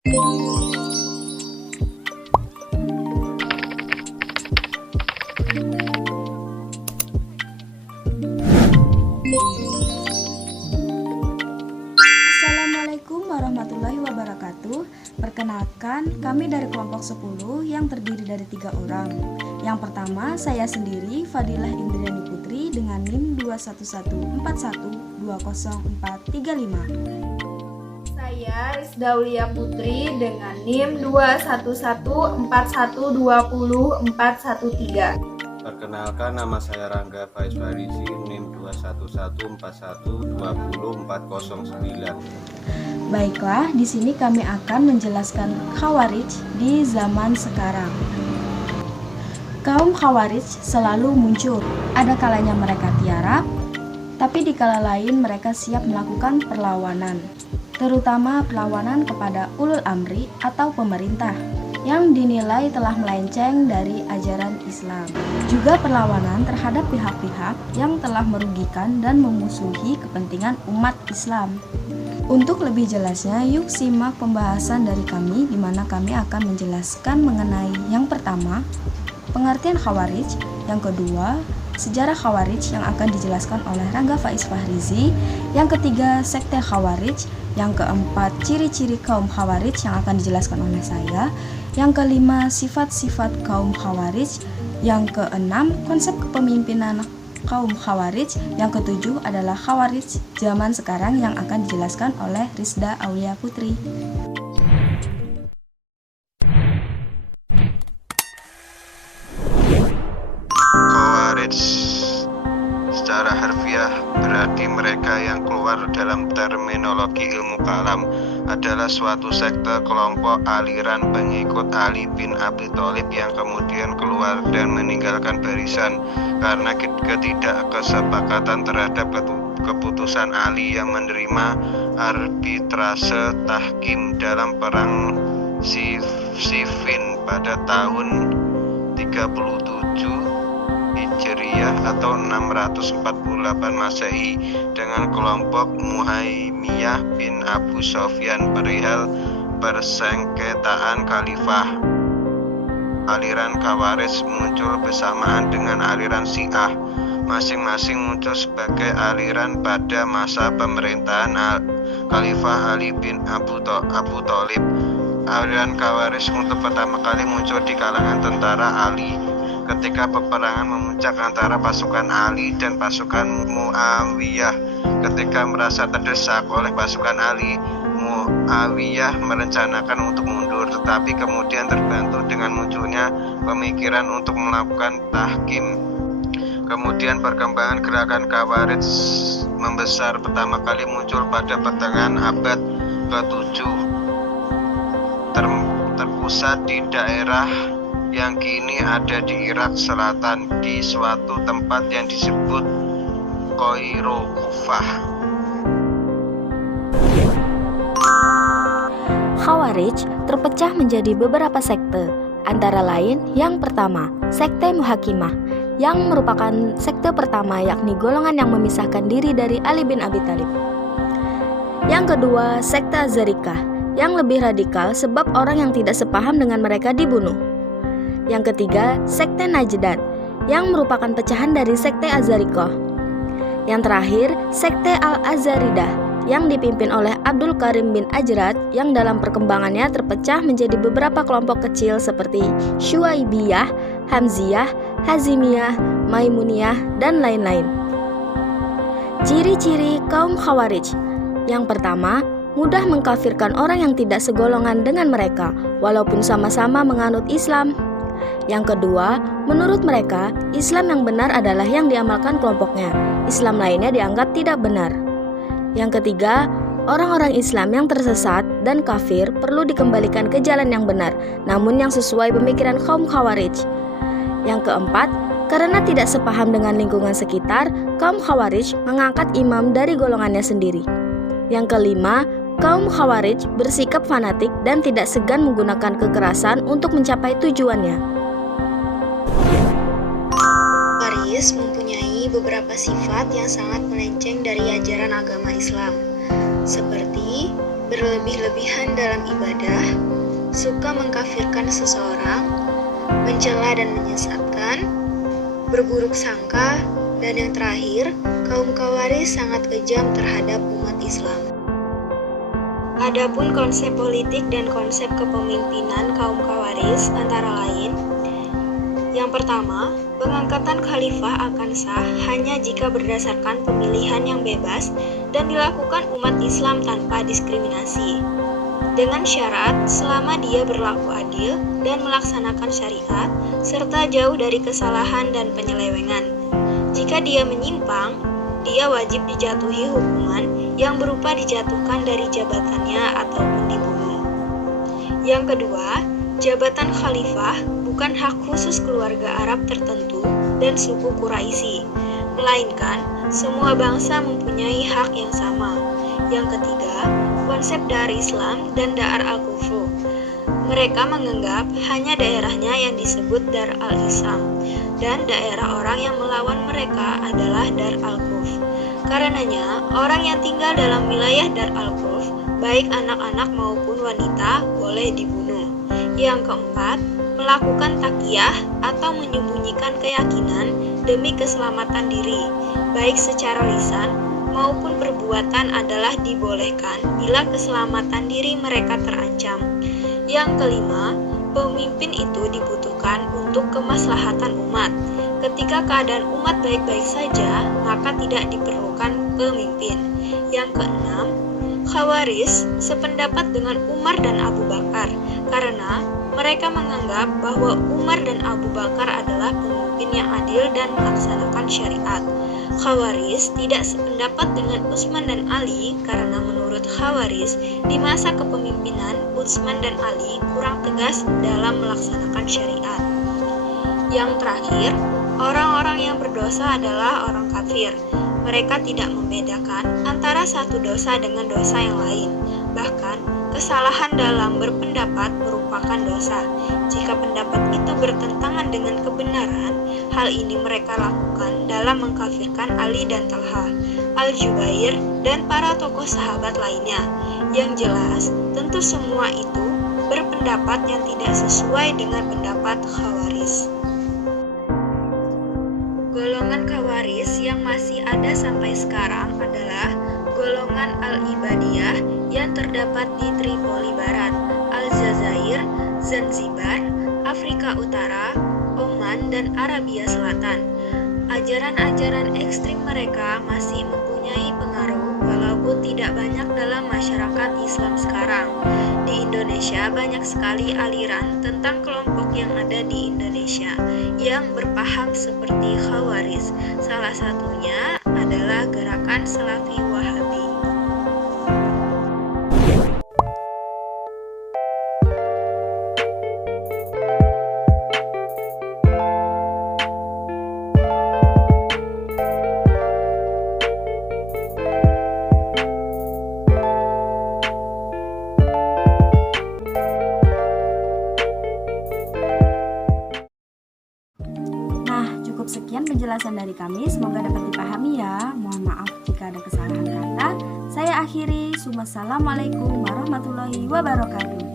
Assalamualaikum warahmatullahi wabarakatuh. Perkenalkan, kami dari kelompok 10 yang terdiri dari 3 orang. Yang pertama, saya sendiri, Fadilah Indriani Putri dengan NIM 21141200435. Saya Rizdaulia Putri dengan NIM 21141200413. Perkenalkan, nama saya Rangga Faiz Farizi, NIM 21141200409. Baiklah, di sini kami akan menjelaskan Khawarij di zaman sekarang. Kaum Khawarij selalu muncul. Ada kalanya mereka tiarap, tapi di kala lain mereka siap melakukan perlawanan, terutama perlawanan kepada ulul amri atau pemerintah yang dinilai telah melenceng dari ajaran Islam. Juga perlawanan terhadap pihak-pihak yang telah merugikan dan memusuhi kepentingan umat Islam. Untuk lebih jelasnya, yuk simak pembahasan dari kami di mana kami akan menjelaskan mengenai yang pertama, pengertian Khawarij, yang kedua, sejarah Khawarij yang akan dijelaskan oleh Rangga Faiz Farizi, yang ketiga, sekte Khawarij, yang keempat, ciri-ciri kaum Khawarij yang akan dijelaskan oleh saya, yang kelima, sifat-sifat kaum Khawarij, yang keenam, konsep kepemimpinan kaum Khawarij, yang ketujuh adalah Khawarij zaman sekarang yang akan dijelaskan oleh Rizda Aulia Putri. Khawarij secara harfiah berarti mereka yang keluar dalam terminologi ilmu kalam adalah suatu sekte kelompok aliran pengikut Ali bin Abi Thalib yang kemudian keluar dan meninggalkan barisan karena ketidakkesepakatan terhadap keputusan Ali yang menerima arbitrase tahkim dalam perang Siffin pada tahun 37 Hijriyah atau 648 Masehi dengan kelompok Muhaimiyah bin Abu Sofyan perihal persengketaan khalifah. Aliran Khawarij muncul bersamaan dengan aliran Syiah. Masing-masing muncul sebagai aliran pada masa pemerintahan Khalifah Ali bin Abu Thalib. Aliran Khawarij untuk pertama kali muncul di kalangan tentara Ali ketika peperangan memuncak antara pasukan Ali dan pasukan Muawiyah. Ketika merasa terdesak oleh pasukan Ali, Muawiyah merencanakan untuk mundur, tetapi kemudian terbantu dengan munculnya pemikiran untuk melakukan tahkim. Kemudian perkembangan gerakan Khawarij membesar, pertama kali muncul pada pertengahan abad ke-7, terpusat di daerah yang kini ada di Irak Selatan di suatu tempat yang disebut Qairo Kufah. Khawarij terpecah menjadi beberapa sekte, antara lain yang pertama, sekte Muhakimah, yang merupakan sekte pertama yakni golongan yang memisahkan diri dari Ali bin Abi Thalib. Yang kedua, sekte Azarikah, yang lebih radikal sebab orang yang tidak sepaham dengan mereka dibunuh. Yang ketiga, sekte Najdat, yang merupakan pecahan dari sekte Azarikah. Yang terakhir, sekte Al-Azaridah, yang dipimpin oleh Abdul Karim bin Ajrat, yang dalam perkembangannya terpecah menjadi beberapa kelompok kecil seperti Syuaibiyah, Hamziyah, Hazimiyah, Maimuniyah, dan lain-lain. Ciri-ciri kaum Khawarij. Yang pertama, mudah mengkafirkan orang yang tidak segolongan dengan mereka, walaupun sama-sama menganut Islam. Yang kedua, menurut mereka, Islam yang benar adalah yang diamalkan kelompoknya. Islam lainnya dianggap tidak benar. Yang ketiga, orang-orang Islam yang tersesat dan kafir perlu dikembalikan ke jalan yang benar, namun yang sesuai pemikiran kaum Khawarij. Yang keempat, karena tidak sepaham dengan lingkungan sekitar, kaum Khawarij mengangkat imam dari golongannya sendiri. Yang kelima, kaum Khawarij bersikap fanatik dan tidak segan menggunakan kekerasan untuk mencapai tujuannya. Khawarij mempunyai beberapa sifat yang sangat melenceng dari ajaran agama Islam, seperti berlebih-lebihan dalam ibadah, suka mengkafirkan seseorang, mencela dan menyesatkan, berburuk sangka, dan yang terakhir, kaum Khawarij sangat kejam terhadap umat Islam. Adapun konsep politik dan konsep kepemimpinan kaum Khawarij antara lain, yang pertama, pengangkatan khalifah akan sah hanya jika berdasarkan pemilihan yang bebas dan dilakukan umat Islam tanpa diskriminasi. Dengan syarat selama dia berlaku adil dan melaksanakan syariat, serta jauh dari kesalahan dan penyelewengan. Jika dia menyimpang, dia wajib dijatuhi hukuman yang berupa dijatuhkan dari jabatannya ataupun dibunuh. Yang kedua, jabatan khalifah bukan hak khusus keluarga Arab tertentu dan suku Quraisy, melainkan semua bangsa mempunyai hak yang sama. Yang ketiga, konsep Dar Islam dan Dar Al-Kufu. Mereka menganggap hanya daerahnya yang disebut Dar Al-Islam dan daerah orang yang melawan mereka adalah Dar Al-Kuf. Karenanya, orang yang tinggal dalam wilayah Dar Al-Kuf, baik anak-anak maupun wanita, boleh dibunuh. Yang keempat, melakukan takyah atau menyembunyikan keyakinan demi keselamatan diri, baik secara lisan maupun perbuatan adalah dibolehkan bila keselamatan diri mereka terancam. Yang kelima, pemimpin itu dibutuhkan untuk kemaslahatan umat. Ketika keadaan umat baik-baik saja, maka tidak diperlukan pemimpin. Yang keenam, Khawarij sependapat dengan Umar dan Abu Bakar karena mereka menganggap bahwa Umar dan Abu Bakar adalah pemimpin yang adil dan melaksanakan syariat. Khawarij tidak sependapat dengan Utsman dan Ali karena menurut Khawarij di masa kepemimpinan Utsman dan Ali kurang tegas dalam melaksanakan syariat. Yang terakhir, orang-orang yang berdosa adalah orang kafir. Mereka tidak membedakan antara satu dosa dengan dosa yang lain. Bahkan, kesalahan dalam berpendapat merupakan dosa. Jika pendapat itu bertentangan dengan kebenaran, hal ini mereka lakukan dalam mengkafirkan Ali dan Talha, Al-Jubair, dan para tokoh sahabat lainnya. Yang jelas, tentu semua itu berpendapat yang tidak sesuai dengan pendapat Khawarij. Golongan Khawarij yang masih ada sampai sekarang adalah golongan Al-Ibadiyah yang terdapat di Tripoli Barat, Aljazair, Zanzibar, Afrika Utara, Oman, dan Arabia Selatan. Ajaran-ajaran ekstrim mereka masih mempunyai pengaruh walaupun tidak banyak dalam masyarakat Islam sekarang. Di Indonesia banyak sekali aliran tentang kelompok yang ada di Indonesia yang berpaham seperti Khawarij. Salah satunya adalah gerakan Salafi Wahabi. Sekian penjelasan dari kami, semoga dapat dipahami ya. Mohon maaf jika ada kesalahan kata. Saya akhiri. Wassalamualaikum warahmatullahi wabarakatuh.